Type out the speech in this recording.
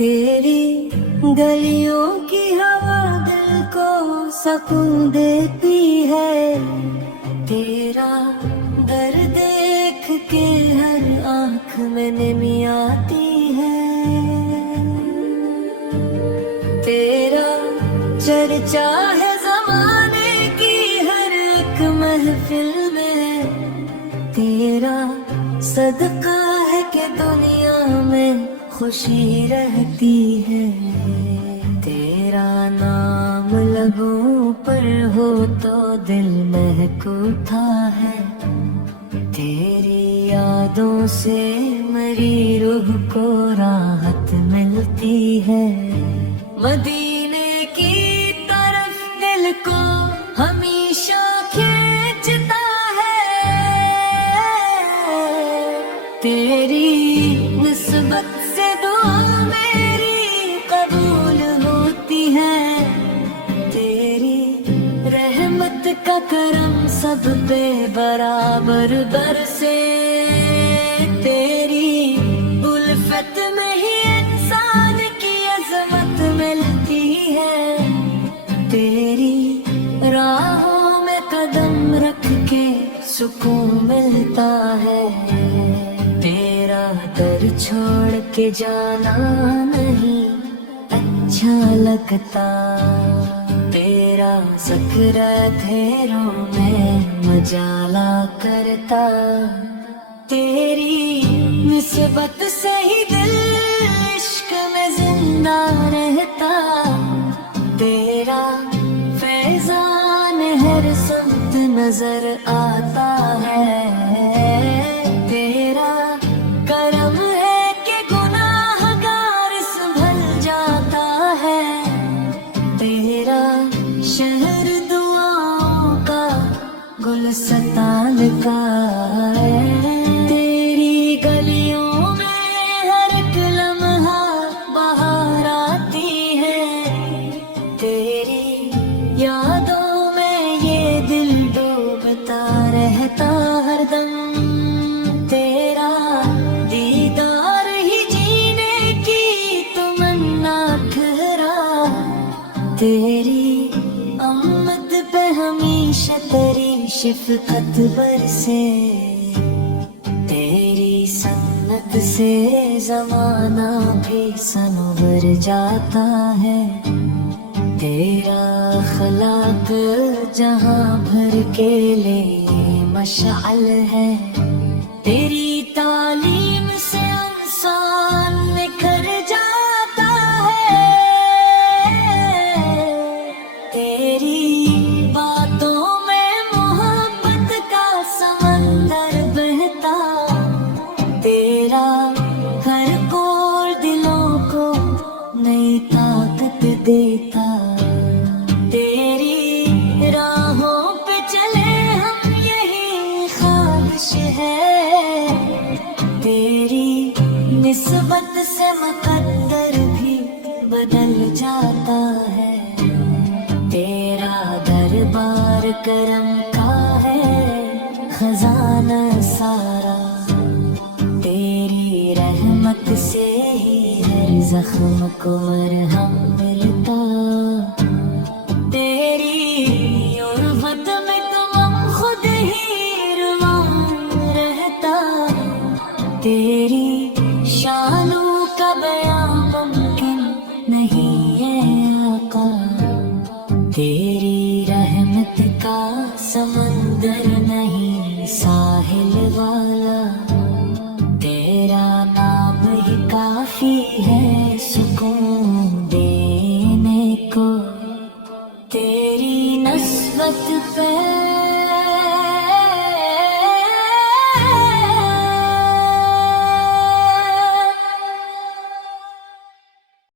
तेरी गलियों की हवा दिल को सुकून देती है। तेरा दर देख के हर आँख में नमी आती है। तेरा चर्चा है ज़माने की हर एक महफिल में। तेरा सदका है कि दुनिया में खुशी रहती है। तेरा नाम लबों पर हो तो दिल महक उठा है। तेरी यादों से मेरी रूह को राहत मिलती है। मदीने की तरफ दिल को हमेशा खींचता है। तेरी निस्बत से दुआ मेरी कबूल होती है। तेरी रहमत का करम सब पे बराबर बरसे। तेरी उल्फत में ही इंसान की अजमत मिलती है। तेरी राहों में कदम रख के सुकून मिलता है। तेरा दर छोड़ के जाना नहीं अच्छा लगता। तेरा ज़िक्र अंधेरों में मजाला करता। तेरी निस्बत से ही दिल इश्क में जिंदा रहता। तेरा फैज़ान हर समत नजर आता है। तेरा करम है कि गुनाहगार संभल जाता है। तेरा शहर दुआओं का गुलस्तान का है। तेरी गलियों में हर एक लम्हा बहार आती है। तेरी यादों में ये दिल डूबता रहता हरदम। तेरा दीदार ही जीने की तमन्ना ठहरा। तेरी अम्मत पे हमेशा तेरी शफ़क़त बरसे। तेरी सन्नत से ज़माना भी संवर जाता है। तेरा अख़लाक़ जहाँ भर के लिए मशाल है। तेरी तालीम से इंसान निखर जाता है। तेरी बातों में मोहब्बत का समंदर बहता। तेरा हर कोर दिलों को नई ताकत देता। तेरी राहों पे चले हम यही ख्वाहिश है। तेरी निस्बत से मुक़द्दर भी बदल जाता है। तेरा दरबार करम का है खजाना सारा। तेरी रहमत से ही हर जख्म को मरहम मिलता। तेरी उल्फत में तुम खुद ही रुबान रहता। तेरी शानों का बयां मुमकिन नहीं है आका। तेरी रहमत का समंदर नहीं साहिल वाला।